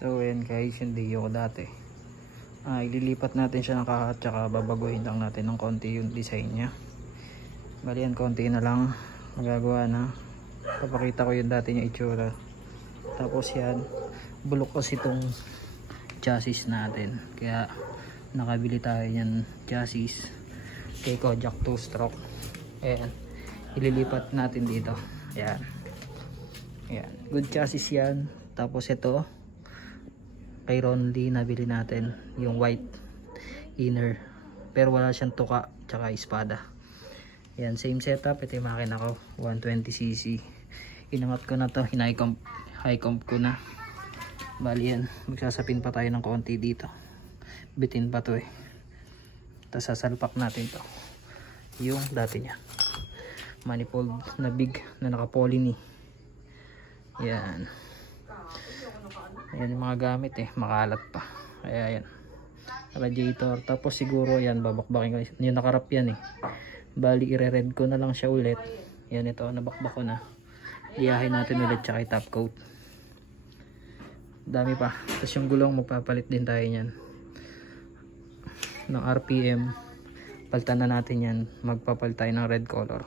So ayan guys, yung Dio ko dati. Ililipat natin siya ng kaha, tsaka babaguhin lang natin ng konti yung design nya. Bali yan, konti na lang magagawa na. Papakita ko yung dati niya itsura. Tapos yan, bulok kasi itong chassis natin, kaya nakabili tayo yan chassis kay Kojak 2 stroke. Ayan, ililipat natin dito. Ayan, ayan, good chassis yan. Tapos ito kay Ron Lee nabili natin yung white inner, pero wala siyang tuka tsaka espada. Ayan, same setup. Ito yung makina ko, 120cc. Inangat ko na to, high comp ko na. Bali yan, magsasapin pa tayo ng konti dito, bitin pa to tapos sasalpak natin to yung dati nya manifold na big na naka-poly ni. Yan, ayan yung mga gamit makalat pa. Kaya yan, radiator. Tapos siguro yan babakbakin ko yung nakarap yan bali ire-red ko na lang siya ulit. Yan, ito nabakbak ko na, iyahin natin ulit tsaka top coat. Dami pa. Tapos yung gulong magpapalit din tayo nyan ng RPM, palitan na natin yan, magpapalit tayo ng red color.